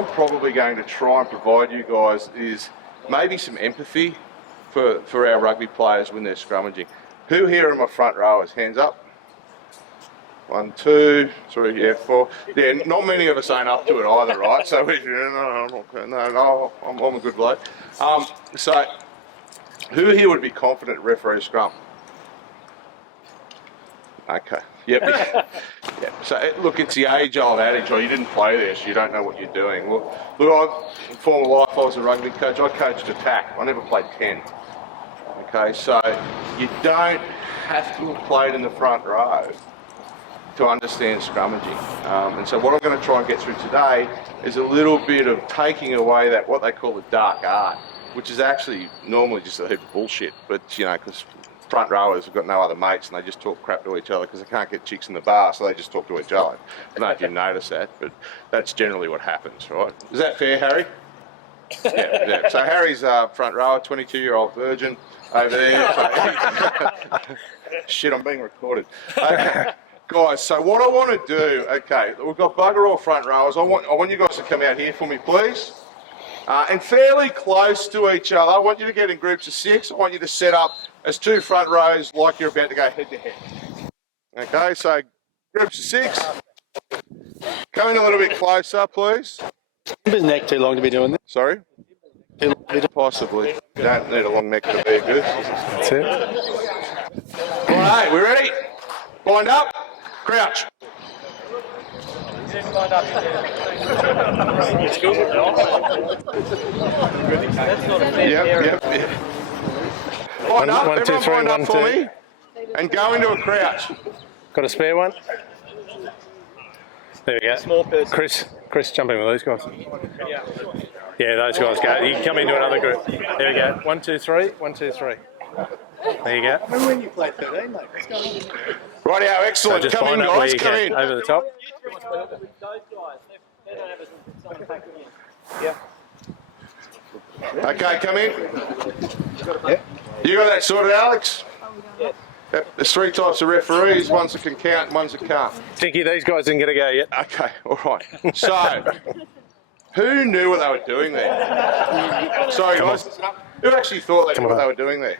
I'm probably going to try and provide you guys is maybe some empathy for our rugby players when they're scrummaging. Who here are my front rowers? Hands up. 1, 2, 3, yeah, 4. Yeah, not many of us ain't up to it either, right? So I'm a good bloke. So who here would be confident referee scrum? Okay. Yep. Yep. So look, it's the age-old adage, you didn't play there, so you don't know what you're doing. Look, in former life, I was a rugby coach. I coached attack. I never played 10. Okay, so you don't have to have played in the front row to understand scrummaging. And so what I'm going to try and get through today is a little bit of taking away that, what they call the dark art, which is actually normally just a heap of bullshit, but because front rowers have got no other mates and they just talk crap to each other because they can't get chicks in the bar, so they just talk to each other. I don't know if you notice that, but that's generally what happens, right? Is that fair, Harry? Yeah. So Harry's front rower, 22-year-old virgin over there. Shit, I'm being recorded. Guys, so what I want to do, okay, we've got bugger all front rowers. I want you guys to come out here for me, please. And fairly close to each other. I want you to get in groups of 6. I want you to set up as 2 front rows like you're about to go head to head. Okay, so groups of 6. Come in a little bit closer, please. His neck too long to be doing this. Sorry? Possibly. You don't need a long neck to be a goose. That's it. Alright, we ready? Bind up. Crouch. Yep. Bind up, 1, 2, 3, bind up 1, for 2. me. And go into a crouch. Got a spare one? There we go. Small person. Chris, jump in with those guys. Yeah, those guys go. You can come into another group. There we go. 1, 2, 3. 1, 2, 3. There you go. Remember when you played 13, mate? Rightio, excellent. So just Come in, find out where guys. you Come get in. over the top. Okay, come in. You got that sorted, Alex? Yes. Yep. There's 3 types of referees, ones that can count and ones that can't. Tinky, these guys didn't get a go yet. Okay, all right. So, who knew what they were doing there? Sorry, guys. Who actually thought they knew what they were doing there?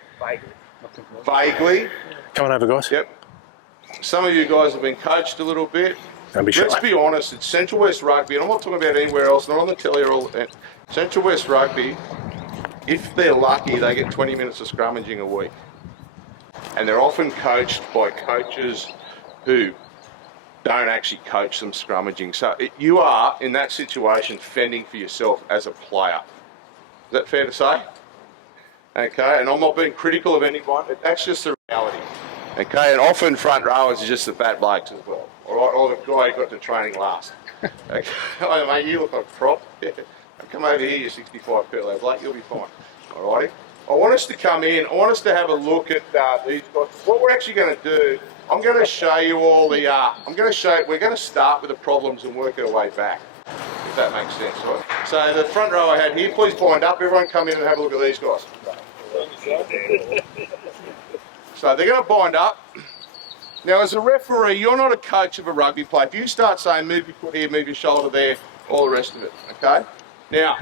Vaguely. Come on over, guys. Yep. Some of you guys have been coached a little bit. Don't be shy. Let's be honest, it's Central West Rugby, and I'm not talking about anywhere else, not on the telly or all. Central West Rugby, if they're lucky, they get 20 minutes of scrummaging a week. And they're often coached by coaches who don't actually coach them scrummaging. So you are, in that situation, fending for yourself as a player. Is that fair to say? Okay, and I'm not being critical of anyone, but that's just the reality. Okay, and often front rowers are just the fat blokes as well. All right, or the guy who got to training last. Okay. Oh, mate, you look like a prop. Yeah. Come over here, you 65 kilo bloke, you'll be fine. All righty. I want us to come in. I want us to have a look at these guys. What we're actually going to do, I'm going to show you all the. We're going to start with the problems and work our way back, if that makes sense. Right? So the front row I had here, please bind up. Everyone, come in and have a look at these guys. So they're going to bind up. Now, as a referee, you're not a coach of a rugby player. If you start saying move your foot here, move your shoulder there, all the rest of it. Okay. Now,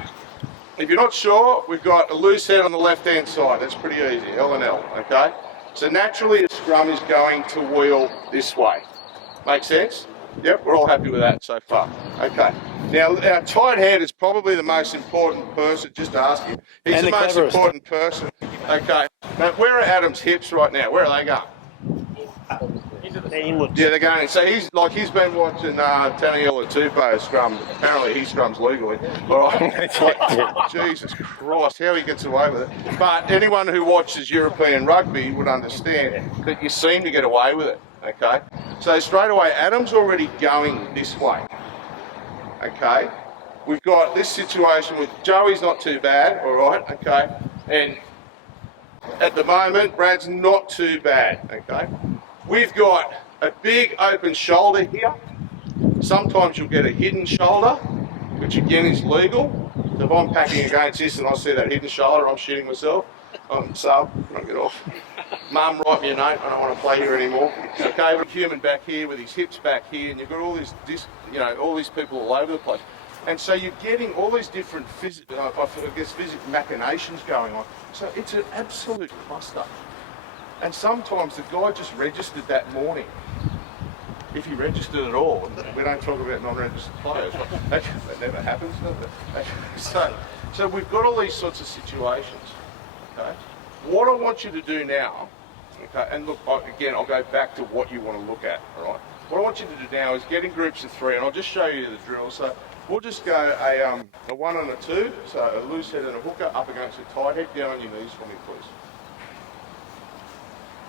if you're not sure, we've got a loose head on the left-hand side. That's pretty easy, L and L, okay? So naturally, a scrum is going to wheel this way. Make sense? Yep, we're all happy with that so far. Okay. Now, our tight head is probably the most important person, just to ask you. He's the most important person. Okay. Now, where are Adam's hips right now? Where are they going? Yeah, they're going. So he's been watching Taniela Tupou scrum. Apparently he scrums legally. All right. Jesus Christ, how he gets away with it. But anyone who watches European rugby would understand that you seem to get away with it. Okay. So straight away, Adam's already going this way. Okay. We've got this situation with Joey's not too bad. All right. Okay. And at the moment, Brad's not too bad. Okay. We've got a big open shoulder here. Sometimes you'll get a hidden shoulder, which again is legal. So if I'm packing against this and I see that hidden shoulder, I'm shitting myself. So I'll get off. Mum, write me a note. I don't want to play here anymore. Okay, but a human back here with his hips back here, and you've got all this, all these people all over the place. And so you're getting all these different physical machinations going on. So it's an absolute cluster. And sometimes the guy just registered that morning. If he registered at all, we don't talk about non-registered players, but that never happens, does it? So we've got all these sorts of situations, okay? What I want you to do now, okay, and look, again, I'll go back to what you want to look at, all right? What I want you to do now is get in groups of 3, and I'll just show you the drill. So we'll just go a 1 and a 2, so a loose head and a hooker up against a tight head. Down on your knees for me, please.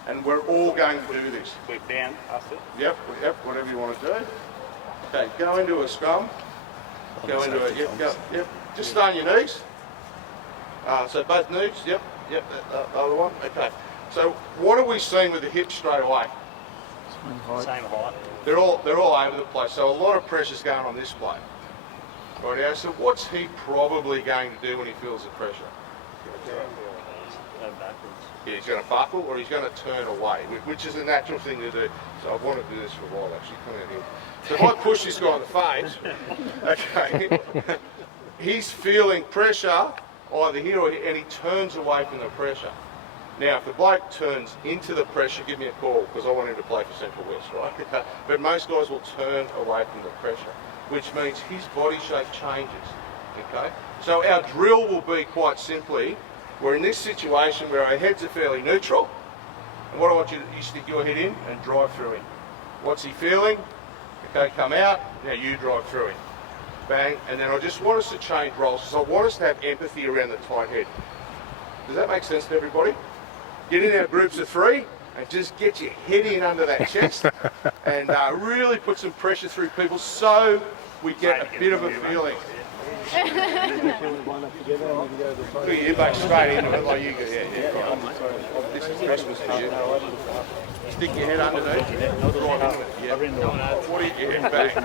And we're all going to do this. We're down, us it. Yep, whatever you want to do. Okay, go into a scrum. Go into a, yep. Just stay on your knees. So both knees, yep, the other one. Okay. So what are we seeing with the hips straight away? Same height. They're all over the place. So a lot of pressure's going on this bloke. Right, so what's he probably going to do when he feels the pressure? Go backwards. Yeah, he's going to buckle or he's going to turn away, which is a natural thing to do. So I want to do this for a while actually. Come out here. So if I push this guy in the face, okay, he's feeling pressure either here or here, and he turns away from the pressure. Now, if the bloke turns into the pressure, give me a call, because I want him to play for Central West, right? But most guys will turn away from the pressure, which means his body shape changes, okay? So our drill will be quite simply, we're in this situation where our heads are fairly neutral, and what I want you to do, you stick your head in and drive through him. What's he feeling? Okay, come out, now you drive through him. Bang, and then I just want us to change roles, because I want us to have empathy around the tight head. Does that make sense to everybody? Get in our groups of 3 and just get your head in under that chest and really put some pressure through people so we get a bit of a feeling. Put your back straight into it like you go. Yeah. This is Christmas for you. Stick your head underneath. What are you back?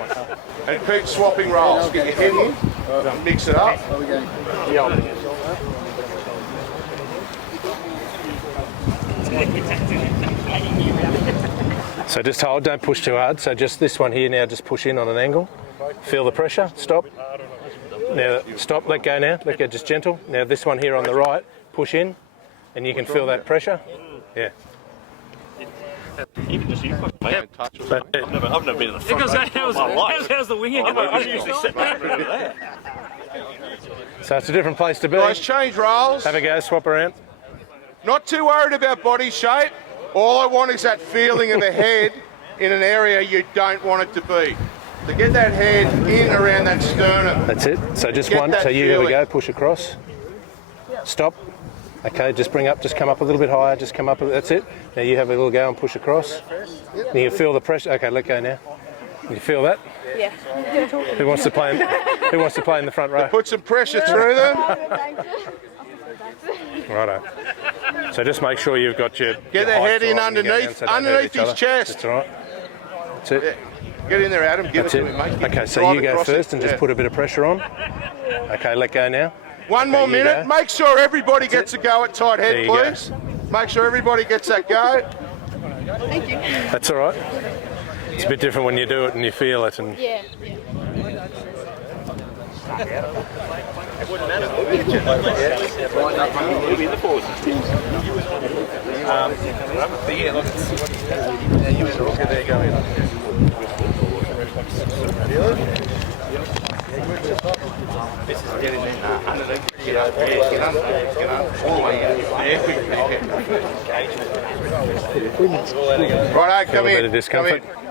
And keep swapping roles. Get your head in, mix it up. So just hold, don't push too hard. So just this one here now, just push in on an angle. Feel the pressure, stop. Now stop, let go now, let go, just gentle. Now this one here on the right, push in, and you can feel that pressure. Yeah. Even just you, mate. I've never been in the front row of my life. How's the winging? I usually sit back over there. So it's a different place to be. Guys, change roles. Have a go, swap around. Not too worried about body shape. All I want is that feeling of the head in an area you don't want it to be. To get that head in around that sternum. That's it. So just Get one. that So you have a feeling. go, push across. Stop. Okay, just bring up, just come up a little bit higher, just come up, that's it. Now you have a little go and push across. Now you feel the pressure. Okay, let go now. You feel that? Yeah. Who wants to play in the front row? Put some pressure through them. Righto. So just make sure you've got your Get the heights head in right when you go down underneath, so they don't hurt underneath each his other. chest. That's all right. That's it. Get in there, Adam. Give That's it it. to me, mate. Okay, so Drive you go across first it. and just Yeah. put a bit of pressure on. Okay, let go now. One more you minute. go. Make sure everybody gets a go at tight There head, you go. please. Make sure everybody gets that go. Thank you. That's all right. It's a bit different when you do it and you feel it. And Yeah. This is getting in underneath. Get up, get under, all the way in. Righto, come a bit in. of discomfort. Come in.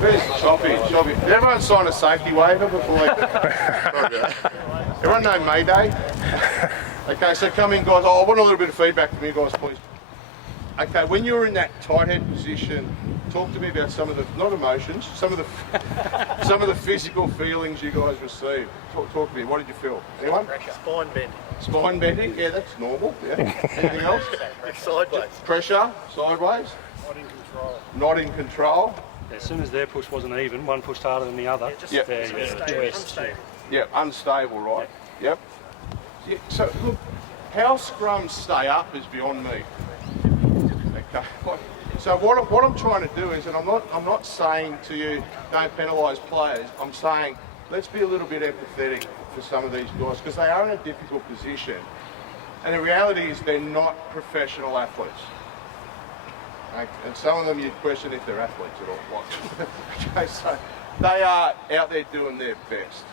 Where's Choppy? Did everyone sign a safety waiver before they... Everyone know Mayday? Okay, so come in, guys. I want a little bit of feedback from you guys, please. Okay, when you were in that tight head position, talk to me about some of the, not emotions, some of the physical feelings you guys received. Talk to me. What did you feel? Anyone? Spine bending. Spine bending? Yeah, that's normal. Yeah. Anything else? Sideways. Pressure? Sideways? Not in control. Not in control? As soon as their push wasn't even, one pushed harder than the other. Yep. Unstable. Yeah, unstable, right? Yep. Yeah, so look, how scrums stay up is beyond me. Okay. So what I'm trying to do is, and I'm not saying to you don't penalise players. I'm saying let's be a little bit empathetic for some of these guys because they are in a difficult position, and the reality is they're not professional athletes. Okay? And some of them you question if they're athletes at all. Okay, so they are out there doing their best.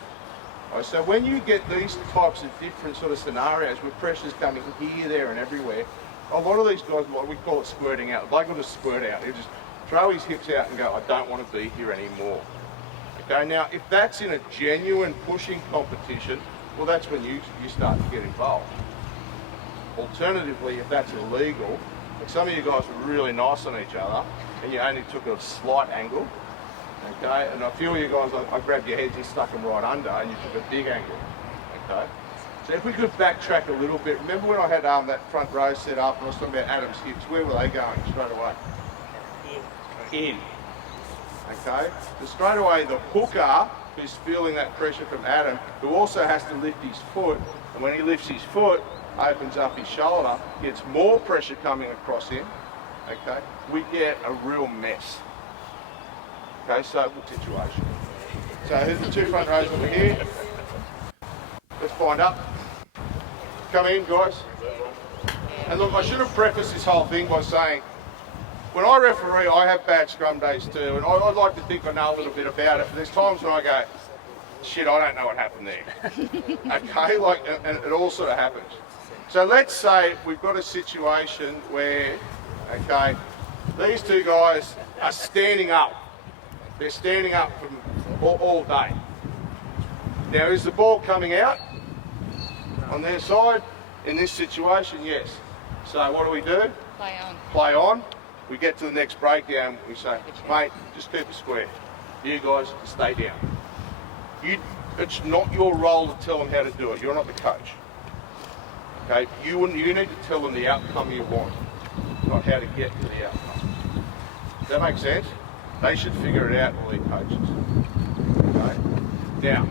Right, so when you get these types of different sort of scenarios where pressure's coming here, there, and everywhere. A lot of these guys, we call it squirting out. They will just squirt out. He'll just throw his hips out and go, I don't want to be here anymore. Okay, now if that's in a genuine pushing competition, well that's when you start to get involved. Alternatively, if that's illegal, like some of you guys were really nice on each other and you only took a slight angle, okay, and a few of you guys, I grabbed your heads and stuck them right under and you took a big angle, okay. So if we could backtrack a little bit, remember when I had that front row set up and I was talking about Adam's hips, where were they going straight away? In. Okay? So straight away the hooker who's feeling that pressure from Adam, who also has to lift his foot, and when he lifts his foot, opens up his shoulder, gets more pressure coming across him, okay? We get a real mess. Okay, so good situation. So here's the two front rows over here. Let's bind up. Come in, guys. And look, I should have prefaced this whole thing by saying, when I referee, I have bad scrum days too, and I'd like to think I know a little bit about it, but there's times when I go, shit, I don't know what happened there. Okay, and it all sort of happens. So let's say we've got a situation where, okay, these two guys are standing up. They're standing up from all day. Now, is the ball coming out on their side? In this situation, yes. So what do? Play on. Play on. We get to the next breakdown, we say, mate, just keep it square. You guys, stay down. It's not your role to tell them how to do it. You're not the coach. Okay? You need to tell them the outcome you want, not how to get to the outcome. Does that make sense? They should figure it out, all their coaches. Okay? Now,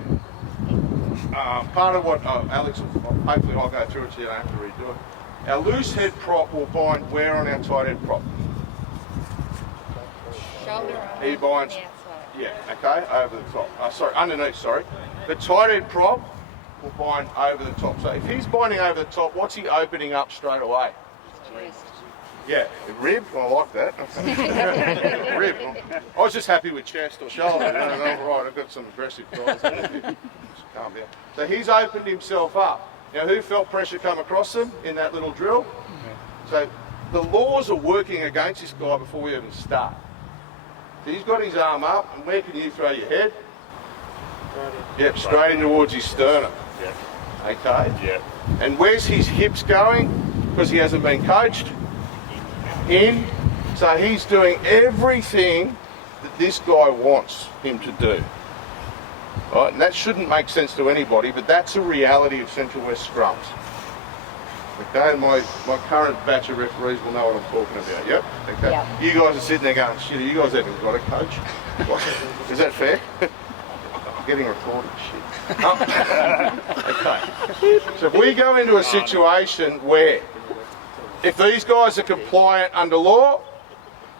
part of what Alex, hopefully I'll go through it so you don't have to redo it. Our loose head prop will bind where on our tight head prop? Shoulder on. He binds, Yeah, okay, over the top. Underneath, sorry. The tight head prop will bind over the top. So if he's binding over the top, what's he opening up straight away? wrist. Yeah, rib, I like that. Rib. I was just happy with chest or shoulder. No, right, I've got some aggressive guys. Calm down. So he's opened himself up. Now, who felt pressure come across them in that little drill? So the laws are working against this guy before we even start. So he's got his arm up, and where can you throw your head? Yep, straight in towards his sternum. Yeah. Okay? Yeah. And where's his hips going? Because he hasn't been coached. In. So he's doing everything that this guy wants him to do. Right? And that shouldn't make sense to anybody, but that's a reality of Central West scrums. Okay, my current batch of referees will know what I'm talking about, yep? Okay. Yep. You guys are sitting there going, shit, you guys haven't got a coach? Is that fair? I'm getting recorded, shit. Okay. So if we go into a situation where if these guys are compliant under law,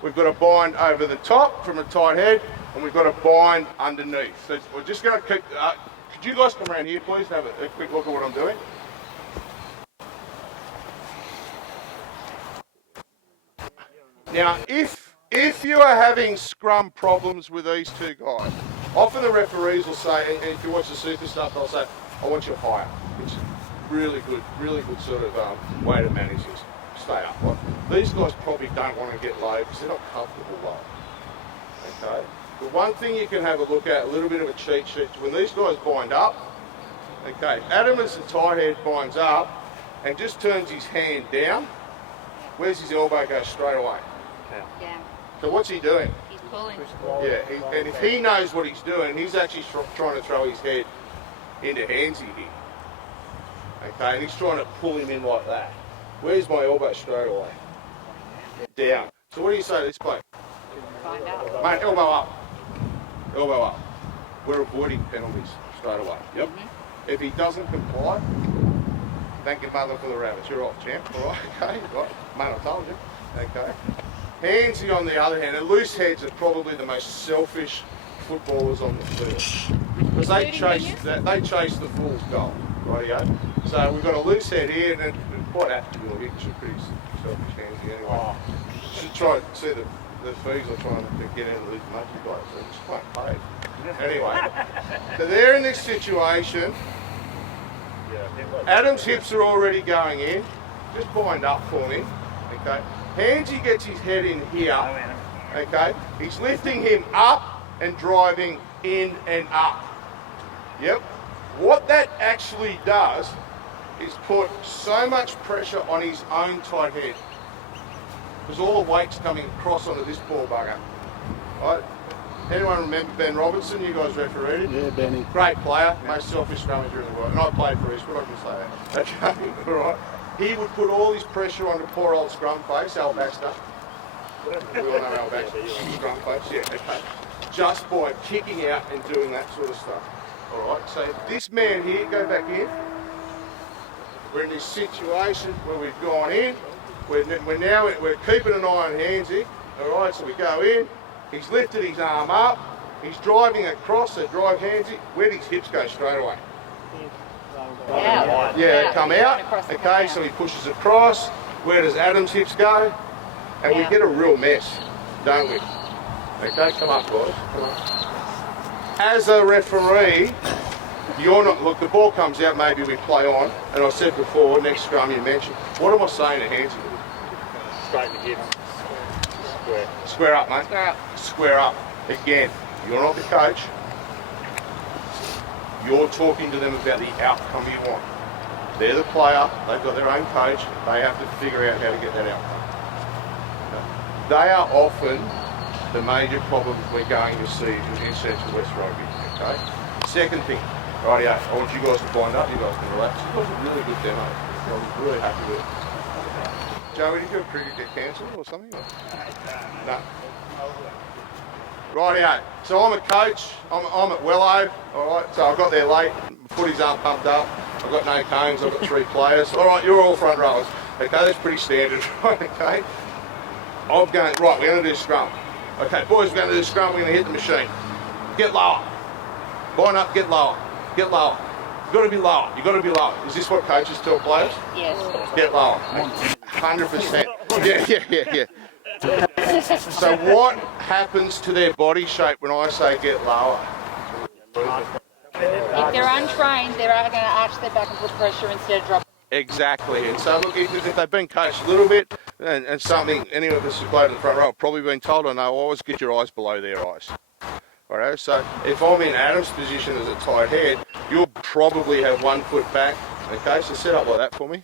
we've got to bind over the top from a tight head, and we've got to bind underneath. So we're just going to keep, could you guys come around here please and have a quick look at what I'm doing? Now, if you are having scrum problems with these two guys, often the referees will say, and if you watch the super stuff, they'll say, I want you higher. It's really good sort of way to manage this. Stay up. Well, these guys probably don't want to get low because they're not comfortable low. Okay? But one thing you can have a look at, a little bit of a cheat sheet, when these guys bind up, okay, Adam as the tight head binds up and just turns his hand down, where's his elbow go straight away? Yeah. So what's he doing? He's pulling. Yeah, and if he knows what he's doing, he's actually trying to throw his head into handsy here. Okay, and he's trying to pull him in like that. Where's my elbow straight away? Down. So what do you say to this bloke? Find out. Mate, elbow up. Elbow up. We're avoiding penalties straight away. Yep. If he doesn't comply, thank your mother for the rabbits. You're off, champ. All right, okay. Right. Mate, I told you. Okay. Handsy on the other hand, and loose heads are probably the most selfish footballers on the field. Because they chase the fool's goal, rightio? So we've got a loose head here, and quite apt to be looking, she's pretty selfish Handsy anyway. Should try and see the fees are trying to get out of these monkey guys, so just won't pay. Anyway, so they're in this situation. Adam's hips are already going in. Just bind up for me, okay? Handsy gets his head in here, okay? He's lifting him up and driving in and up. Yep. What that actually does is put so much pressure on his own tight head, because all the weight's coming across onto this poor bugger. Right? Anyone remember Ben Robertson? You guys refereed him? Yeah, Benny. Great player, most selfish scrummager in the world. And I played for Eastwood, I can say that. Okay, all right. He would put all his pressure onto poor old scrum face, Al Baxter. We all know Al Baxter, scrum face, yeah, okay. Just by kicking out and doing that sort of stuff. All right, so this man here, go back in. We're in this situation where we've gone in. We're keeping an eye on Handsy. All right, so we go in. He's lifted his arm up. He's driving across. So drive Handsy. Where do his hips go straight away? Out. Yeah, come out. Okay, so he pushes across. Where does Adam's hips go? And we get a real mess, don't we? Okay, come up, boys. Come on. As a referee, you're not, look, the ball comes out, maybe we play on, and I said before, next scrum you mentioned, what am I saying to Handsy? Straighten the hips. Square. Square up, mate. Square up. Square up. Again, you're not the coach. You're talking to them about the outcome you want. They're the player, they've got their own coach, they have to figure out how to get that outcome. Okay. They are often the major problems we're going to see in Central West Rugby. Okay. Second thing, rightio, I want you guys to bind up, you guys can relax. It was a really good demo. I was really happy with it. Joey, did your cricket get cancelled or something? No. Rightio, so I'm a coach, I'm at Wello, alright, so I got there late, footies aren't pumped up, I've got no cones, I've got 3 players, alright, you're all front rowers, okay, that's pretty standard, right, okay. I'm going, right, we're going to do scrum. Okay, boys, we're going to do scrum, we're going to hit the machine. Get lower. Bind up, get lower. Get lower. You've got to be lower. You've got to be lower. Is this what coaches tell players? Yes. Get lower. 100%. Yeah. So what happens to their body shape when I say get lower? If they're untrained, they're going to arch their back and put pressure instead of dropping. Exactly. And so look, if they've been coached a little bit, and something any of us who played in the front row have probably been told, I know, always get your eyes below their eyes. Alright, so if I'm in Adam's position as a tight head, you'll probably have 1 foot back. Okay, so set up like that for me.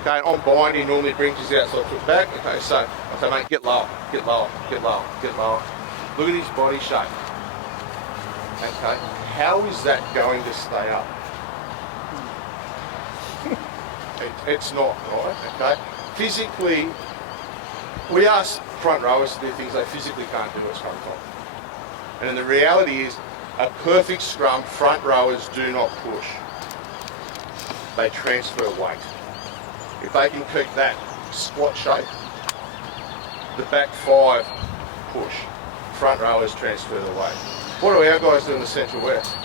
Okay, on bind, he normally brings his outside foot back. Okay, so I say, mate, get lower, get lower, get lower, get lower. Look at his body shape. Okay, how is that going to stay up? It's not, right? Okay. Physically, we ask front rowers to do things they physically can't do at scrum time. And the reality is, a perfect scrum, front rowers do not push. They transfer weight. If they can keep that squat shape, the back 5 push. Front rowers transfer the weight. What do our guys do in the Central West?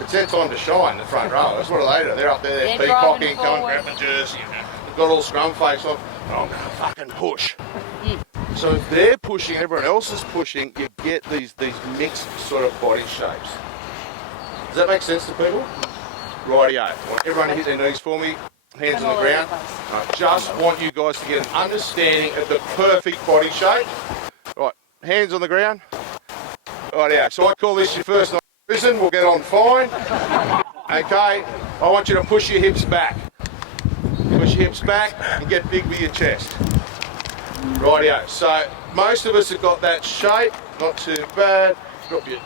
It's their time to shine, the front rowers. What do they do? They're up there, they're peacocking, going grab the jersey. They've got all scrum face on. Oh, I'm going to fucking push. So if they're pushing, everyone else is pushing, you get these mixed sort of body shapes. Does that make sense to people? Rightio. I want everyone to hit their knees for me, hands on the ground. I just want you guys to get an understanding of the perfect body shape. Right, hands on the ground. Rightio. So I call this your first night in prison. We'll get on fine. Okay. I want you to push your hips back. Push your hips back and get big with your chest. Rightio. So most of us have got that shape. Not too bad. Drop your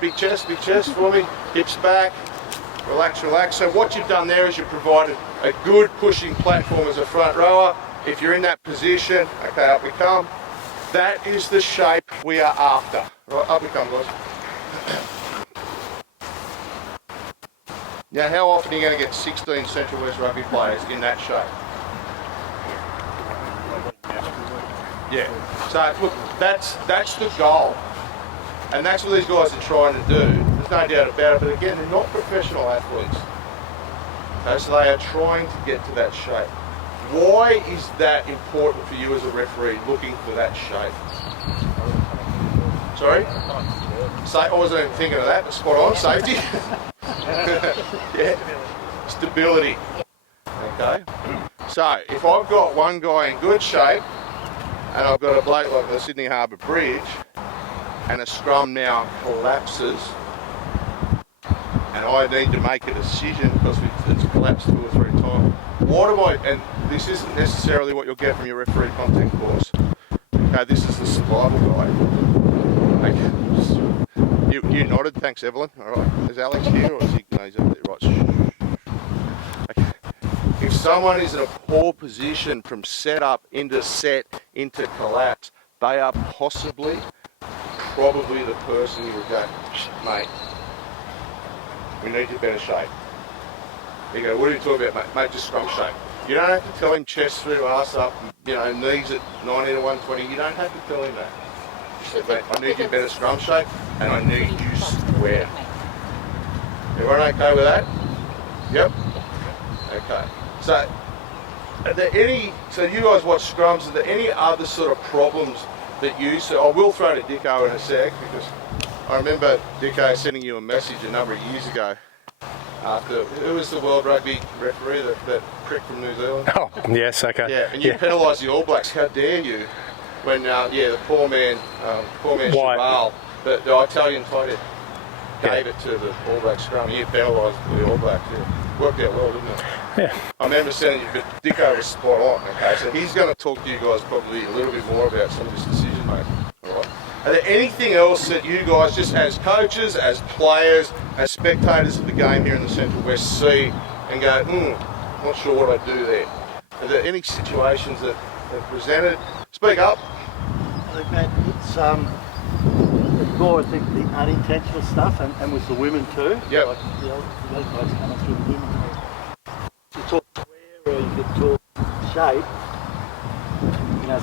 big chest for me. Hips back. Relax, relax. So what you've done there is you've provided a good pushing platform as a front rower. If you're in that position, okay, up we come. That is the shape we are after. Right, up we come, guys. Now, how often are you going to get 16 Central West Rugby players in that shape? Yeah. So look, that's the goal, and that's what these guys are trying to do. There's no doubt about it. But again, they're not professional athletes. Okay, so they are trying to get to that shape. Why is that important for you as a referee, looking for that shape? Sorry? I wasn't even thinking of that, but spot on, safety. Yeah. Stability. Okay? So, if I've got one guy in good shape, and I've got a bloke like the Sydney Harbour Bridge, and a scrum now collapses, and I need to make a decision because it's collapsed 2 or 3 times. What am I, and this isn't necessarily what you'll get from your referee content course. Okay, this is the survival guide. Okay. You nodded, thanks Evelyn. Alright, is Alex here or is he, no, he's over there, right. Okay. If someone is in a poor position from setup into set into collapse, they are probably the person you would go, mate, we need you better shape. You go, what are you talking about, mate? Mate, just scrum shape. You don't have to tell him chest through, ass up, knees at 90 to 120. You don't have to tell him that. Just say, mate, I need you better scrum shape, and I need you square. Everyone okay with that? Yep. Okay. So, are there any? So you guys watch scrums. Are there any other sort of problems that you? So I will throw to Dicko in a sec because I remember Dicko sending you a message a number of years ago. After who was the World Rugby referee, that prick from New Zealand? Oh, yes, okay. Yeah, and you penalised the All Blacks. How dare you? When the poor man Cheval, the Italian tight end, gave it to the All Blacks scrum. You penalised the All Blacks. Yeah. Worked out well, didn't it? Yeah. I remember sending you, but Dicko was spot on. Okay, so he's going to talk to you guys probably a little bit more about some of this decision making. All right. Are there anything else that you guys, just as coaches, as players, as spectators of the game here in the Central West, see and go, not sure what I do there? Are there any situations that are presented? Speak up. I think, Matt, it's more, I think, the unintentional stuff, and with the women too. Yep. Like, those guys coming through the women. You talk square or you could talk shape.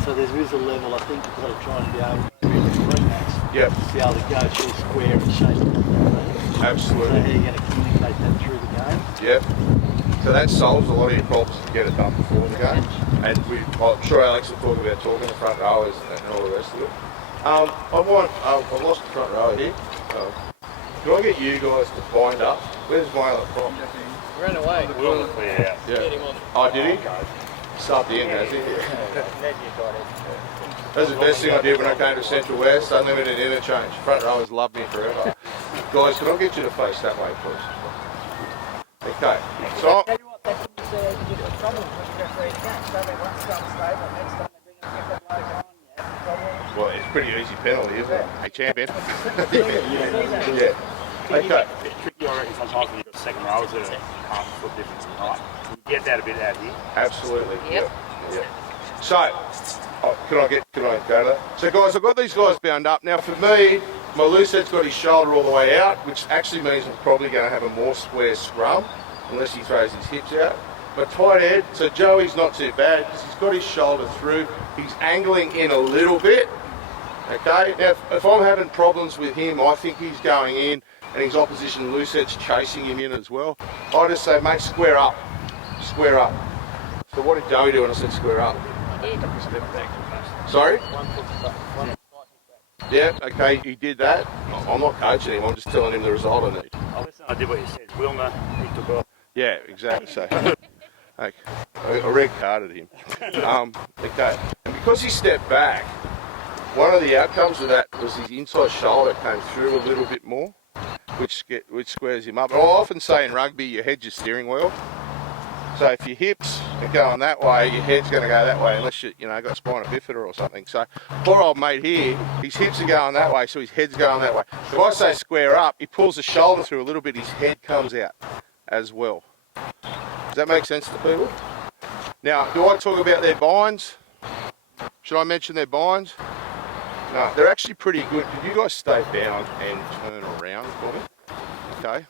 So there is a level, I think, you've got to try and be able to bring that. Yep. To be able to go through square and shape. Absolutely. So how are you going to communicate that through the game? Yep. So that solves a lot of your problems to get it done before the game. And I'm sure Alex will talk about talking the front rowers and all the rest of it. I've lost the front row here. Can I get you guys to bind up? Where's Violet from? Ran away. Will clear out. Yeah. Oh, did he? Subbed in, has he? That's the best thing I did when I came to Central West, unlimited interchange. Front rowers loved me forever. Guys, can I get you to face that way, please? Okay. So, Tell you what, that could be a problem when you referee the game. So they want scrum stable, next time they bring a different bloke on, problem. well, it's a pretty easy penalty, isn't it? Hey, champion. Yeah. Okay. It's tricky, I reckon, sometimes when you've got second rows that are half a foot difference in height. You get that a bit out here. Absolutely. Yep. So, can I go to that? So, guys, I've got these guys bound up. Now, for me, my loose head's got his shoulder all the way out, which actually means I'm probably going to have a more square scrum, unless he throws his hips out. My tight head, so Joey's not too bad because he's got his shoulder through. He's angling in a little bit. Okay. Now, if I'm having problems with him, I think he's going in, and his opposition loose head's chasing him in as well. I just say, mate, square up. Square up. So what did Joey do when I said square up? Sorry? Yeah, okay, he did that. I'm not coaching him, I'm just telling him the result I need. Oh, listen, I did what you said. Wilma, he took off. Yeah, exactly. So, okay. I red carded him. Okay, and because he stepped back, one of the outcomes of that was his inside shoulder came through a little bit more, which squares him up. And I often say in rugby, your head's your steering wheel. So if your hips are going that way, your head's going to go that way, unless you got spina bifida or something. So poor old mate here, his hips are going that way, so his head's going that way. If I say square up, he pulls the shoulder through a little bit, his head comes out as well. Does that make sense to people? Now, do I talk about their binds? Should I mention their binds? No, they're actually pretty good. Can you guys stay down and turn around for me? Okay.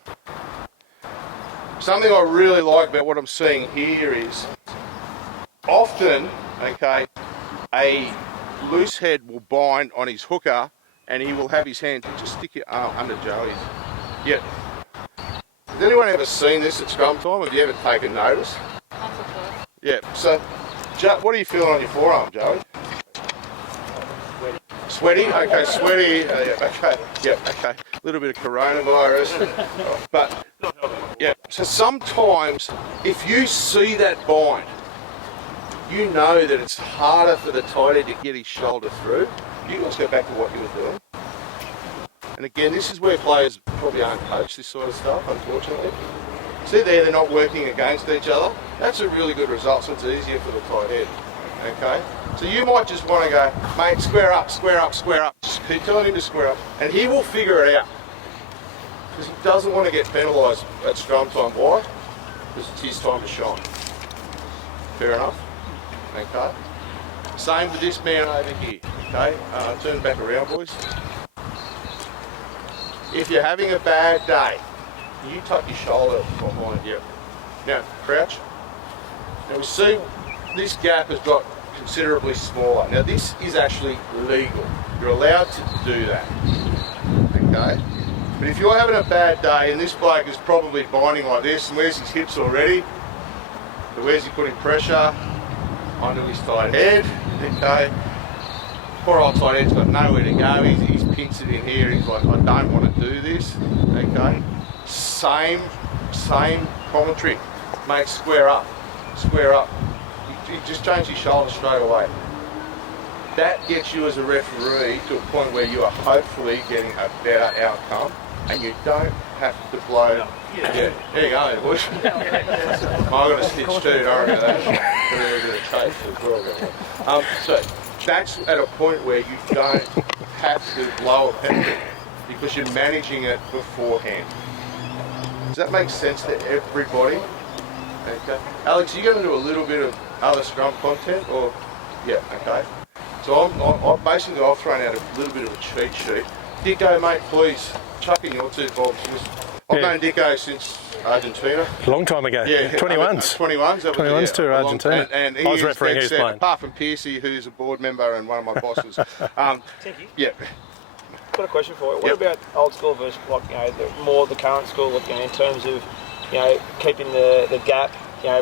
Something I really like about what I'm seeing here is often, okay, a loose head will bind on his hooker, and he will have his hand. Just stick your arm under Joey's. Yeah. Has anyone ever seen this at scrum time? Have you ever taken notice? Yeah. So, what are you feeling on your forearm, Joey? Sweaty? Okay, sweaty. Yeah, okay. Yeah, okay. A little bit of coronavirus. But, yeah. So sometimes, if you see that bind, you know that it's harder for the tight end to get his shoulder through. You guys go back to what you were doing. And again, this is where players probably aren't coached this sort of stuff, unfortunately. See there, they're not working against each other. That's a really good result, so it's easier for the tight end. Okay? So you might just want to go, mate, square up, square up, square up. Just keep telling him to square up. And he will figure it out. Because he doesn't want to get penalised at scrum time. Why? Because it's his time to shine. Fair enough? Okay? Same for this man over here. Okay? Turn back around, boys. If you're having a bad day, you tuck your shoulder behind you. Now, crouch. Now we see this gap has got considerably smaller. Now this is actually legal. You're allowed to do that. Okay? But if you're having a bad day and this bloke is probably binding like this, and where's his hips already? So where's he putting pressure? Onto his tight head. Okay? Poor old tight head's got nowhere to go. He's pinched it in here. He's like, I don't want to do this. Okay? Same commentary. Mate, square up. Square up. You just change your shoulder straight away. That gets you as a referee to a point where you are hopefully getting a better outcome, and you don't have to blow. Yeah, there you go, boys. I got a stitch too, don't I? That's a little bit of taste as well. So that's at a point where you don't have to blow a penalty because you're managing it beforehand. Does that make sense to everybody? Okay. Alex, are you going to do a little bit of other scrum content, or yeah? Okay. So I'm basically I've thrown out a little bit of a cheat sheet. Dicko, mate, please chuck in your 2 bobs. I've known Dicko since Argentina. Long time ago. Yeah, 21s. 21s to Argentina. And he I was refereeing who's playing. Apart from Piercy, who's a board member and one of my bosses. Tinky, Yeah. got a question for you. What about old school versus the current school? In terms of keeping the gap,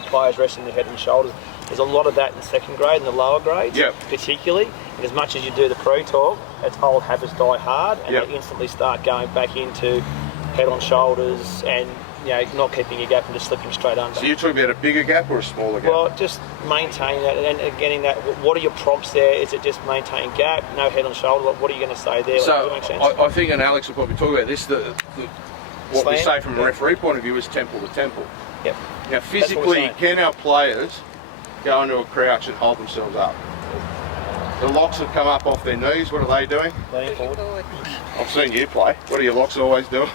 players resting their head and shoulders. There's a lot of that in second grade and the lower grades, particularly. And as much as you do the pre-talk, it's old habits die hard, and they instantly start going back into head on shoulders and not keeping your gap and just slipping straight under. So you're talking about a bigger gap or a smaller gap? Well, just maintain that and getting that. What are your prompts there? Is it just maintain gap, no head on shoulder? What are you going to say there? So does that make sense? I think, and Alex will probably talk about this, what we say from a referee point of view is temple to temple. Yep. Now physically, can our players go into a crouch and hold themselves up? The locks have come up off their knees. What are they doing? Leaning forward. I've seen you play. What are your locks always doing?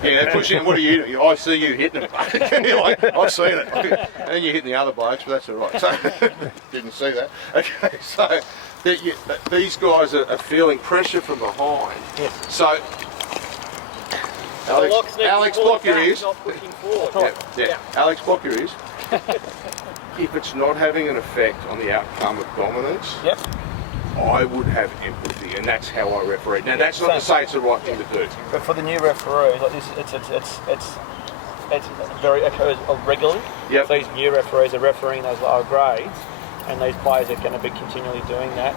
Yeah, they push in. What are you doing? I see you hitting it. You're like, I've seen it. And then you're hitting the other blokes, but that's all right. So, didn't see that. Okay, so these guys are feeling pressure from behind. Yes. So, Alex, block your ears. Yeah. Alex, block your ears. If it's not having an effect on the outcome of dominance, I would have empathy, and that's how I referee. Now, that's not to say it's the right thing to do. But for the new referee, like this, it's very occurs regularly. Yep. These new referees are refereeing those lower grades, and these players are going to be continually doing that.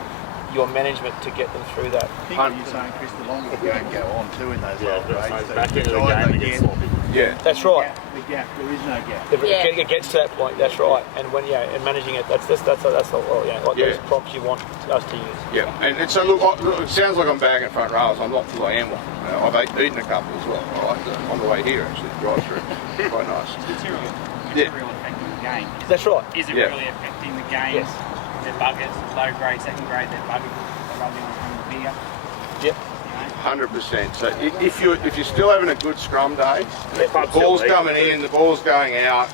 Your management to get them through that. I think what you're saying, Chris, the longer the game go on too in those lower grades, back into the game it gets sloppy. Yeah. That's right. The gap, there is no gap. It gets to that point. That's right. And when and managing it, that's those prompts you want us to use. Yeah, and so look, it sounds like I'm bagging front rails. I'm not till I am one. I've eaten a couple as well. I like on the way here actually, drive through. Quite nice. Material affecting the game. That's right. Is it really affecting the game? Yes. They're buggers, low grade, second grade, they're buggers, they're rubbing on the beer. Yep. 100%. So if you're still having a good scrum day, the ball's coming in, the ball's going out.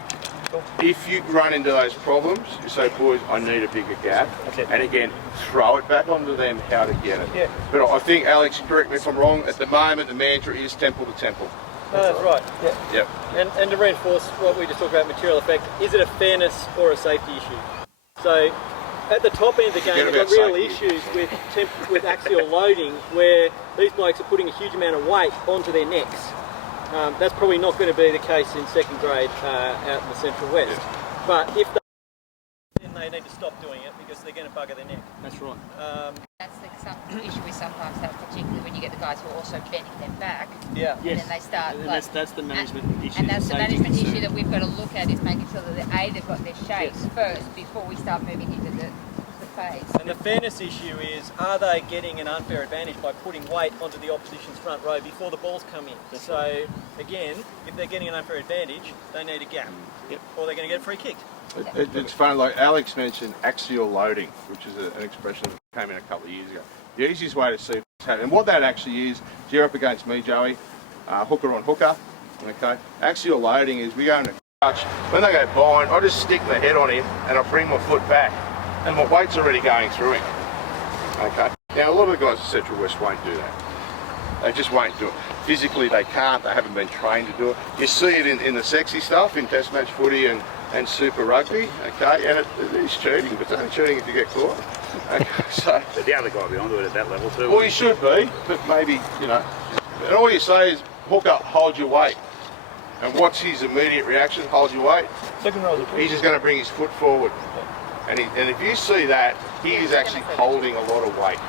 If you run into those problems, you say, boys, I need a bigger gap. And again, throw it back onto them how to get it. Yeah. But I think, Alex, correct me if I'm wrong, at the moment the mantra is temple to temple. No, that's right. Yep. And to reinforce what we just talked about, material effect, is it a fairness or a safety issue? So At the top end of the game, Forget they've got about real safety. issues with axial loading, where these blokes are putting a huge amount of weight onto their necks. That's probably not going to be the case in second grade out in the Central West. But if then they need to stop doing it because they're going to bugger their neck. That's right. That's the issue we sometimes have, particularly when you get the guys who are also bending their back. Yeah. And then they start. And like, that's the management issue. and that's the management issue that we've got to look at, is making sure that they've got their shapes first before we start moving into the phase. And the fairness issue is, are they getting an unfair advantage by putting weight onto the opposition's front row before the balls come in? So, again, if they're getting an unfair advantage, they need a gap. Yep. Or they're going to get a free kick. It's funny, like Alex mentioned axial loading, which is an expression that came in a couple of years ago. The easiest way to see what's happening, and what that actually is, you're up against me, Joey, hooker on hooker, okay? Axial loading is we go into crouch. When they go bind, I just stick my head on him and I bring my foot back, and my weight's already going through him, okay? Now, a lot of the guys at Central West won't do that. They just won't do it. Physically, they can't. They haven't been trained to do it. You see it in the sexy stuff, in test match footy and Super Rugby, okay? And it is cheating, but it's only cheating if you get caught. Okay, so, But the other guy will be onto it at that level too. well, you should be, but maybe, you know. And all you say is, hook up, hold your weight. And what's his immediate reaction? Hold your weight. Second row is a push. He's just going to bring his foot forward. And if you see that, he is actually holding a lot of weight.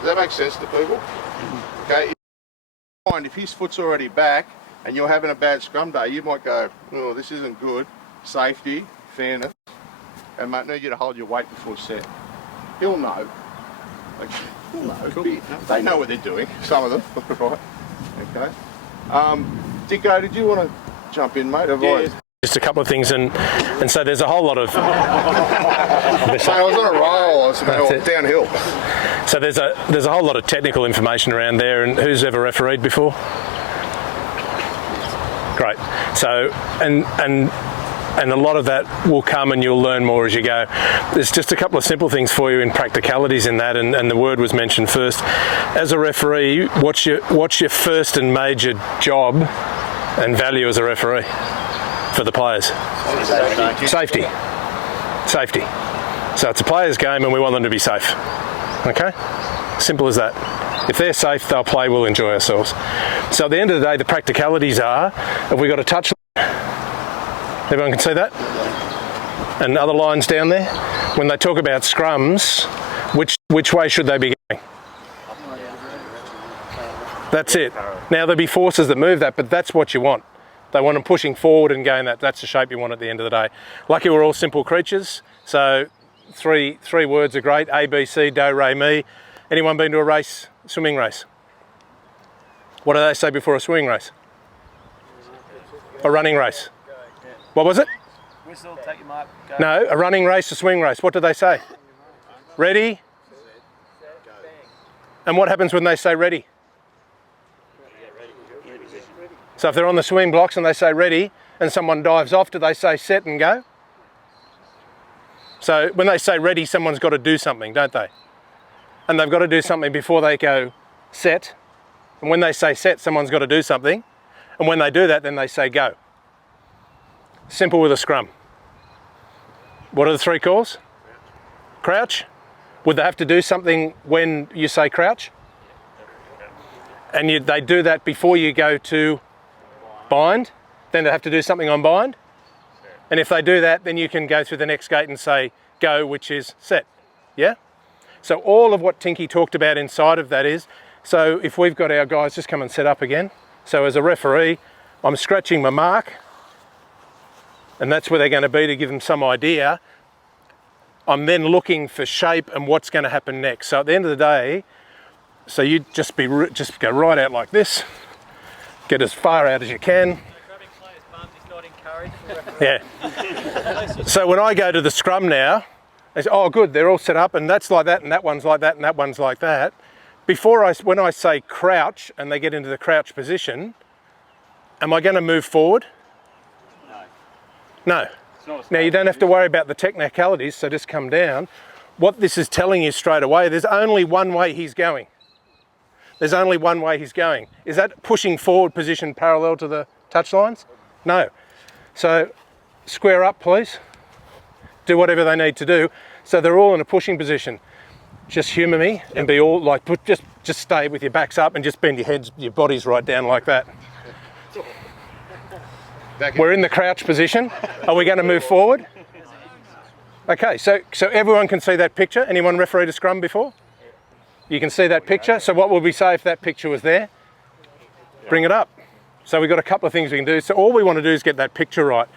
Does that make sense to people? Okay. If his foot's already back and you're having a bad scrum day, you might go, oh, this isn't good. Safety, fairness, and might need you to hold your weight before set. He'll know. Like, he'll know. Cool. They know what they're doing, some of them, right? Okay. Dicko, did you want to jump in, mate? Just a couple of things, and so there's a whole lot of. Mate, I was on a roll. I was downhill. So there's a whole lot of technical information around there, and who's ever refereed before? Great. So and a lot of that will come, and you'll learn more as you go. There's just a couple of simple things for you in practicalities in that, and the word was mentioned first. As a referee, what's your first and major job and value as a referee for the players? Safety. Safety. So it's a player's game, and we want them to be safe. Okay? Simple as that. If they're safe, they'll play, we'll enjoy ourselves. So at the end of the day, the practicalities are, have we got a touch line? Everyone can see that? And other lines down there? When they talk about scrums, which way should they be going? That's it. Now there'll be forces that move that, but that's what you want. They want them pushing forward and going that's the shape you want at the end of the day. Lucky we're all simple creatures, so three words are great: A, B, C, do, re, mi. Anyone been to a race, swimming race? What do they say before a swimming race? A running race. What was it? Whistle, take your mark, go. No, a running race, a swimming race. What do they say? Ready? And what happens when they say ready? So if they're on the swimming blocks and they say ready and someone dives off, do they say set and go? So when they say ready, someone's got to do something, don't they? And they've got to do something before they go set. And when they say set, someone's got to do something. And when they do that, then they say go. Simple with a scrum. What are the three calls? Crouch. Would they have to do something when you say crouch? And they do that before you go to bind. Then they have to do something on bind. And if they do that, then you can go through the next gate and say go, which is set. Yeah? So all of what Tinky talked about inside of that is, so if we've got our guys, just come and set up again. So as a referee, I'm scratching my mark, and that's where they're going to be to give them some idea. I'm then looking for shape and what's going to happen next. So at the end of the day, so you just go right out like this, get as far out as you can. Grabbing players' bums is not encouraged. Yeah. So when I go to the scrum now, they say, oh good, they're all set up, and that's like that, and that one's like that, and that one's like that. When I say crouch and they get into the crouch position, am I going to move forward? No. Now you don't have to worry about the technicalities, so just come down. What this is telling you straight away, there's only one way he's going. There's only one way he's going. Is that pushing forward position parallel to the touch lines? No. So square up, please. Do whatever they need to do. So they're all in a pushing position. Just humour me and be all like, just stay with your backs up and just bend your bodies right down like that. We're in the crouch position. Are we going to move forward? Okay, so everyone can see that picture. Anyone refereed a scrum before? You can see that picture. So what would we say if that picture was there? Bring it up. So we've got a couple of things we can do. So all we want to do is get that picture right.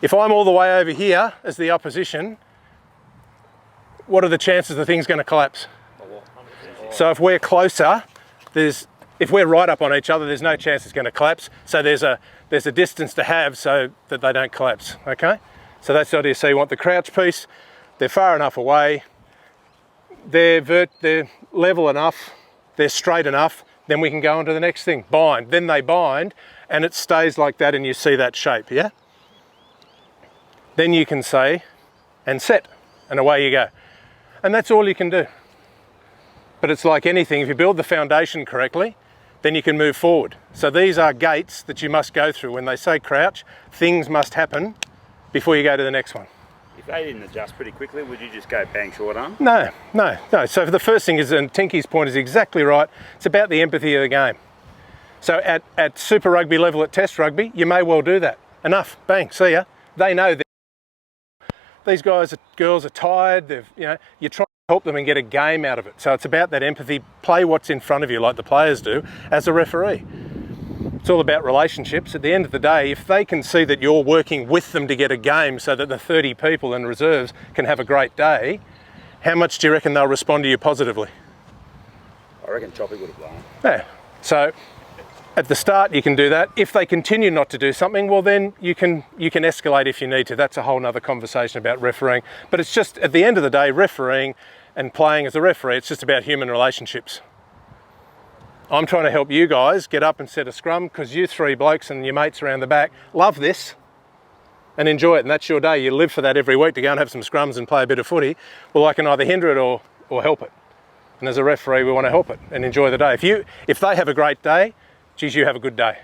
If I'm all the way over here as the opposition, what are the chances the thing's going to collapse? So if we're closer, if we're right up on each other, there's no chance it's going to collapse. So there's a distance to have so that they don't collapse, okay? So that's the idea. So you want the crouch piece, they're far enough away, they're level enough, they're straight enough, then we can go on to the next thing, bind. Then they bind and it stays like that and you see that shape, yeah? Then you can say, and set, and away you go. And that's all you can do. But it's like anything, if you build the foundation correctly, then you can move forward. So these are gates that you must go through. When they say crouch, things must happen before you go to the next one. If they didn't adjust pretty quickly, would you just go bang short arm? No. So the first thing is, and Tinky's point is exactly right, it's about the empathy of the game. So at Super Rugby level, at Test Rugby, you may well do that. Enough, bang, see ya. They know that these girls are tired, you're trying to help them and get a game out of it. So it's about that empathy, play what's in front of you like the players do as a referee. It's all about relationships. At the end of the day, if they can see that you're working with them to get a game so that the 30 people in reserves can have a great day, how much do you reckon they'll respond to you positively? I reckon Choppy would have blown. Yeah. So at the start you can do that. If they continue not to do something, well then you can escalate if you need to. That's a whole nother conversation about refereeing. But it's just, at the end of the day, refereeing and playing as a referee, it's just about human relationships. I'm trying to help you guys get up and set a scrum because you three blokes and your mates around the back love this and enjoy it, and that's your day. You live for that every week to go and have some scrums and play a bit of footy. Well, I can either hinder it or help it. And as a referee, we want to help it and enjoy the day. If they have a great day, geez, you have a good day.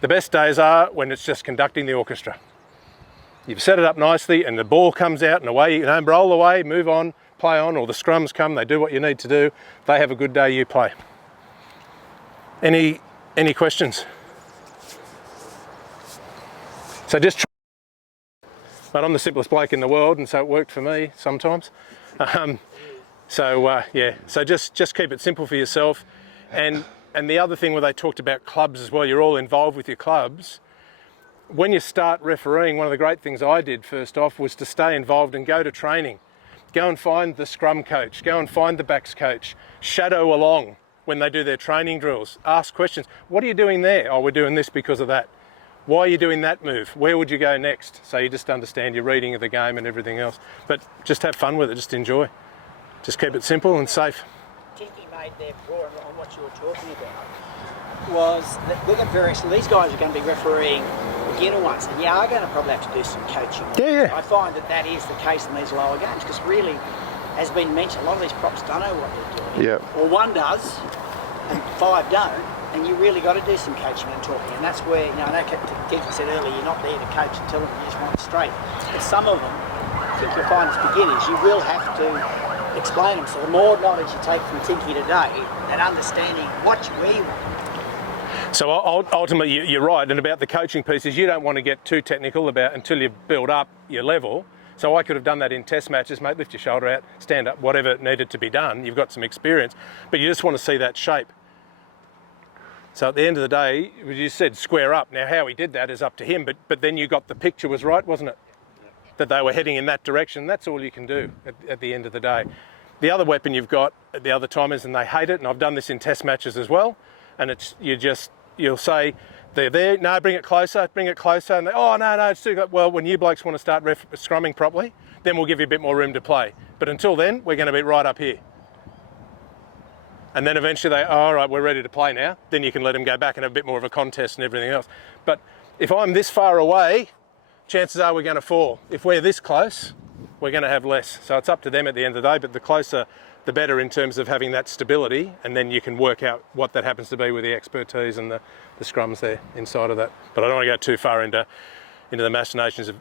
The best days are when it's just conducting the orchestra. You've set it up nicely and the ball comes out and away, roll away, move on, play on, or the scrums come, they do what you need to do. They have a good day, you play. Any questions? So but I'm the simplest bloke in the world, and so it worked for me sometimes. So just keep it simple for yourself. And the other thing where they talked about clubs as well, you're all involved with your clubs. When you start refereeing, one of the great things I did first off was to stay involved and go to training. Go and find the scrum coach, go and find the backs coach, shadow along when they do their training drills, ask questions. What are you doing there? Oh, we're doing this because of that. Why are you doing that move? Where would you go next? So you just understand your reading of the game and everything else. But just have fun with it, just enjoy. Just keep it simple and safe. Tinky made their draw on what you were talking about was that we've got these guys are going to be refereeing beginner ones, and you are going to probably have to do some coaching. Yeah. I find that is the case in these lower games because really, as been mentioned, a lot of these props don't know what they're doing. Yeah. Or one does, and 5 don't, and you really got to do some coaching and talking. And that's where, I know Tink said earlier, you're not there to coach and tell them, you just want it straight. But some of them, I think you'll find as beginners, you will have to explain them. So the more knowledge you take from Tinky today and understanding where you want. So ultimately, you're right, and about the coaching pieces, you don't want to get too technical about until you build up your level. So I could have done that in test matches, mate, lift your shoulder out, stand up, whatever needed to be done. You've got some experience, but you just want to see that shape. So at the end of the day, you said square up. Now how he did that is up to him, but then you got the picture was right, wasn't it? That they were heading in that direction. That's all you can do at the end of the day. The other weapon you've got at the other time is, and they hate it, and I've done this in test matches as well, and you'll say, they're there, no, bring it closer, and they, oh, no, it's too good. Well, when you blokes want to start scrumming properly, then we'll give you a bit more room to play. But until then, we're going to be right up here. And then eventually they, all right, we're ready to play now. Then you can let them go back and have a bit more of a contest and everything else. But if I'm this far away, chances are we're going to fall. If we're this close, we're going to have less. So it's up to them at the end of the day, but the closer, the better in terms of having that stability, and then you can work out what that happens to be with the expertise and the scrums there inside of that. But I don't want to go too far into the machinations of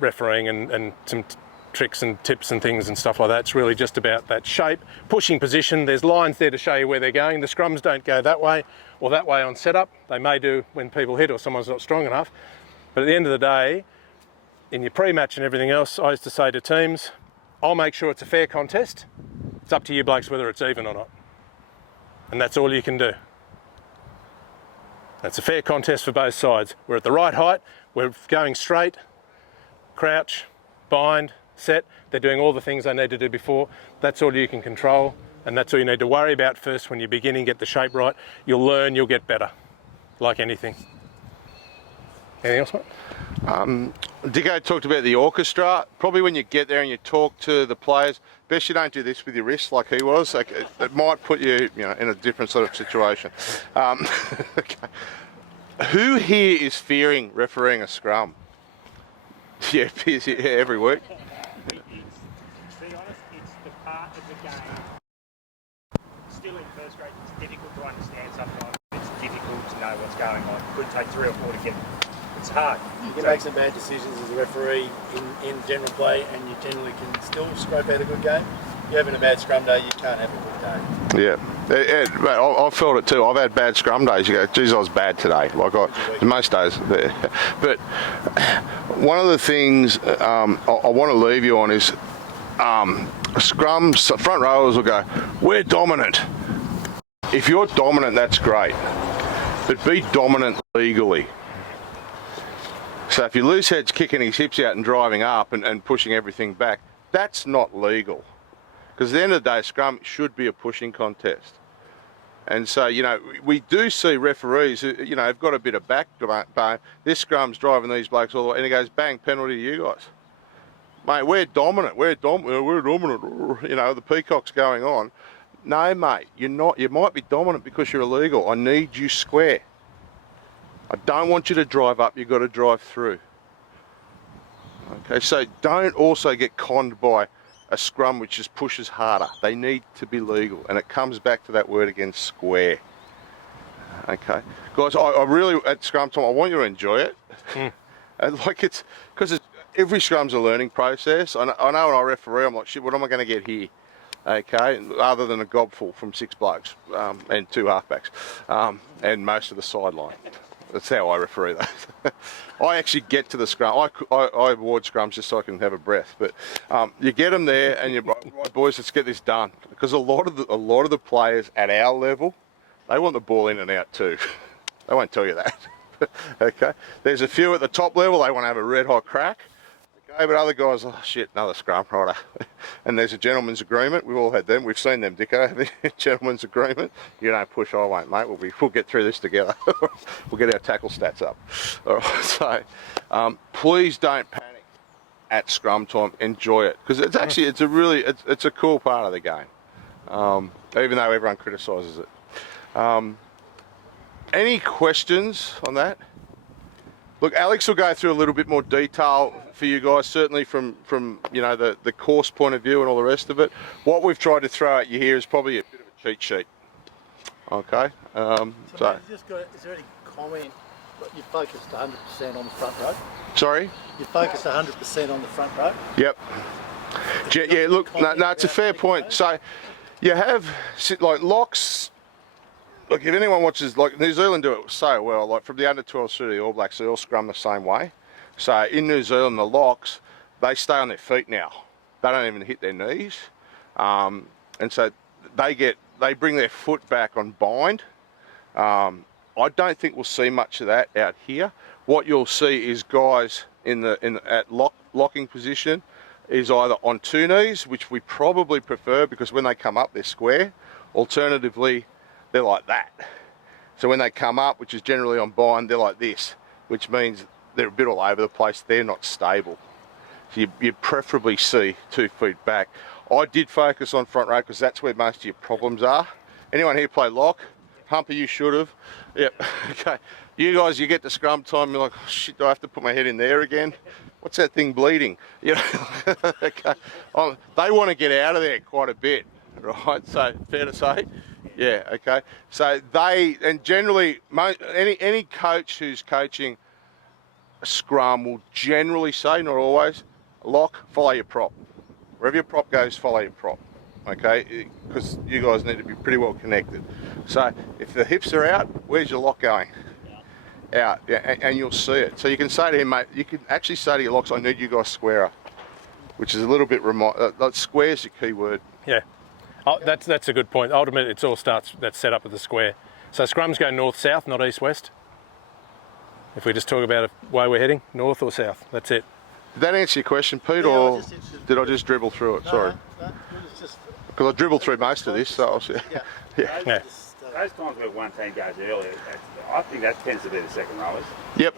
refereeing and some tricks and tips and things and stuff like that. It's really just about that shape, pushing position. There's lines there to show you where they're going. The scrums don't go that way or that way on setup. They may do when people hit or someone's not strong enough. But at the end of the day, in your pre-match and everything else, I used to say to teams, I'll make sure it's a fair contest. It's up to you blokes whether it's even or not. And that's all you can do. It's a fair contest for both sides. We're at the right height, we're going straight, crouch, bind, set. They're doing all the things they need to do before. That's all you can control, and that's all you need to worry about first when you're beginning, get the shape right. You'll learn, you'll get better, like anything. Anything else, mate? Dicko talked about the orchestra. Probably when you get there and you talk to the players, best you don't do this with your wrists like he was. Like, it might put you, in a different sort of situation. Okay. Who here is fearing refereeing a scrum? Yeah, every week. To be honest, it's the part of the game. Still in first grade, it's difficult to understand sometimes. It's difficult to know what's going on. It could take 3 or 4 to get. It's hard. You can make some bad decisions as a referee in general play, and you generally can still scrape out a good game. If you're having a bad scrum day, you can't have a good day. Yeah, I've felt it too. I've had bad scrum days. You go, geez, I was bad today. Most days. But one of the things I want to leave you on is scrums, front rowers will go, we're dominant. If you're dominant, that's great. But be dominant legally. So if you lose heads kicking his hips out and driving up and pushing everything back, that's not legal. Because at the end of the day, scrum should be a pushing contest. And so, we do see referees who, have got a bit of backbone. This scrum's driving these blokes all the way, and he goes, bang, penalty to you guys. Mate, we're dominant. We're dominant. The peacock's going on. No, mate, you're not. You might be dominant because you're illegal. I need you square. I don't want you to drive up, you've got to drive through. Okay, so don't also get conned by a scrum which just pushes harder. They need to be legal, and it comes back to that word again, square. Okay, guys, I really, at scrum time, I want you to enjoy it. And because every scrum's a learning process. I know when I referee, I'm like, shit, what am I going to get here? Okay, other than a gobful from 6 blokes and 2 halfbacks and most of the sideline. That's how I referee those. I actually get to the scrum. I award scrums just so I can have a breath. But you get them there, and you're right, boys. Let's get this done. Because a lot of the players at our level, they want the ball in and out too. They won't tell you that. Okay. There's a few at the top level. They want to have a red hot crack. Okay, but other guys, oh shit, another scrum, righto. And there's a gentleman's agreement. We've all had them. We've seen them, Dicko. The gentleman's agreement. You don't push, I won't, mate. We'll get through this together. We'll get our tackle stats up. All right. So please don't panic at scrum time. Enjoy it, because it's actually it's a cool part of the game, even though everyone criticises it. Any questions on that? Look, Alex will go through a little bit more detail for you guys, certainly from the course point of view and all the rest of it. What we've tried to throw at you here is probably a bit of a cheat sheet. Okay. So is there any comment? You focused 100% on the front row. Sorry? You focused 100% on the front row. Yep. Yeah. Look, no, it's a fair point. So you have like locks. Look, if anyone watches, like New Zealand do it so well, like from the under-12s through the All Blacks, they all scrum the same way. So in New Zealand, the locks, they stay on their feet now. They don't even hit their knees. And so they bring their foot back on bind. I don't think we'll see much of that out here. What you'll see is guys at locking position is either on 2 knees, which we probably prefer because when they come up, they're square. Alternatively, they're like that. So when they come up, which is generally on bind, they're like this, which means they're a bit all over the place. They're not stable. So you preferably see 2 feet back. I did focus on front row because that's where most of your problems are. Anyone here play lock? Humper, you should have. Yep. Okay. You guys, you get to scrum time, you're like, oh, shit, do I have to put my head in there again? What's that thing bleeding? Okay. They want to get out of there quite a bit, right? So fair to say. Yeah, okay. So and generally, any coach who's coaching a scrum will generally say, not always, lock, follow your prop. Wherever your prop goes, follow your prop. Okay, because you guys need to be pretty well connected. So if the hips are out, where's your lock going? Out, yeah, and you'll see it. So you can say to him, mate, you can actually say to your locks, I need you guys squarer, which is a little bit square's your key word. Yeah, oh, that's a good point. Ultimately, it all starts, that's set up with the square. So scrums go north-south, not east-west. If we just talk about the way we're heading, north or south, that's it. Did that answer your question, Pete, or did I just dribble through it? Sorry. No, it's just... Because I dribbled through most of this, so I'll see. Yeah. Those times where one team goes early, I think that tends to be the second rowers. Yep,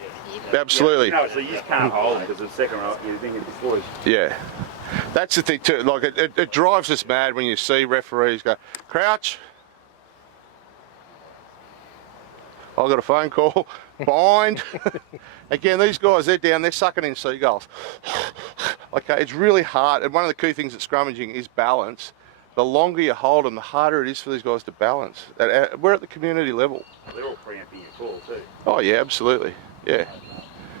absolutely. No, so you just can't hold because the second row, you're thinking it's boys. Yeah, that's the thing too. Like it drives us mad when you see referees go, crouch. I got a phone call. Bind. Again, these guys, they're down, they're sucking in seagulls. Okay, it's really hard. And one of the key things at scrummaging is balance. The longer you hold them, the harder it is for these guys to balance. We're at the community level. They're all preempting your call too. Oh yeah, absolutely. Yeah.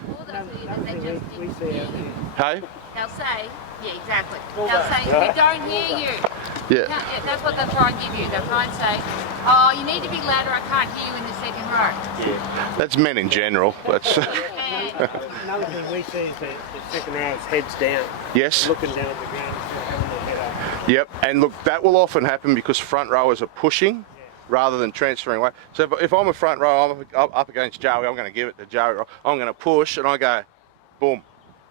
All those leaders, they just didn't hear you. Hey? They'll say, yeah, exactly. They'll say, we don't hear you. Yeah. That's what they'll try and give you. They'll try and say, oh, you need to be louder, I can't hear you in the second row. Yeah. That's men in general. That's. Another thing we see is the second row's heads down. Yes. Looking down at the ground instead of having their head up. Yep, and look, that will often happen because front rowers are pushing rather than transferring weight. So if I'm a front row, I'm up against Joey, I'm going to give it to Joey. I'm going to push, and I go, boom.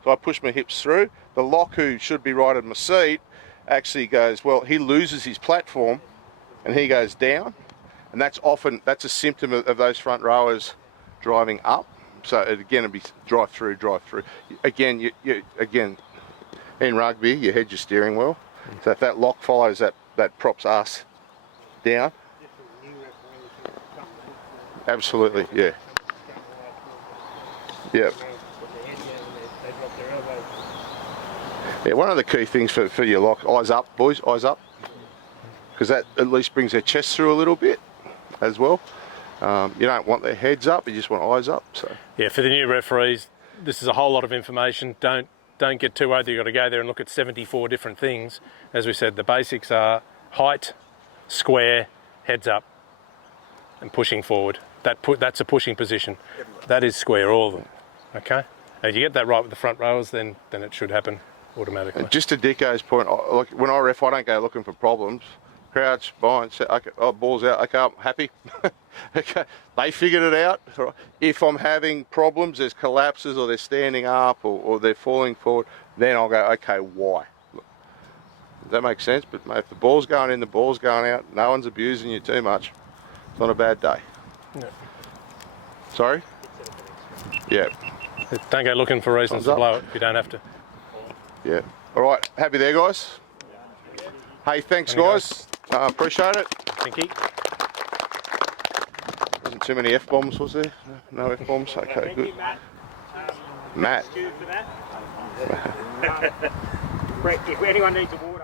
So I push my hips through. The lock, who should be right in my seat, actually goes, well, he loses his platform, and he goes down. And that's a symptom of those front rowers driving up. So again, it'd be drive through. Again, again, in rugby, you head your steering wheel. So if that lock follows that prop's ass down. Absolutely, yeah. Yep. Yeah, one of the key things for your lock, eyes up, boys, eyes up. Because that at least brings their chest through a little bit as well. You don't want their heads up, you just want eyes up. So yeah, for the new referees, this is a whole lot of information. Don't get too worried that you've got to go there and look at 74 different things. As we said, the basics are height, square, heads up, and pushing forward. That's a pushing position. That is square, all of them. Okay? And if you get that right with the front rowers, then it should happen automatically. And just to Dicko's point, like when I ref, I don't go looking for problems. Crouch, bind, set, okay, oh, ball's out, okay, I'm happy. Okay, they figured it out. If I'm having problems, there's collapses or they're standing up or they're falling forward, then I'll go, okay, why? Does that make sense? But mate, if the ball's going in, the ball's going out, no one's abusing you too much, it's not a bad day. No. Sorry? Yeah. Don't go looking for reasons to blow it if you don't have to. Yeah. All right, happy there, guys? Hey, thanks, guys. Appreciate it. Thank you. Wasn't too many F-bombs, was there? No F-bombs? Okay, good. Matt. If anyone needs a water,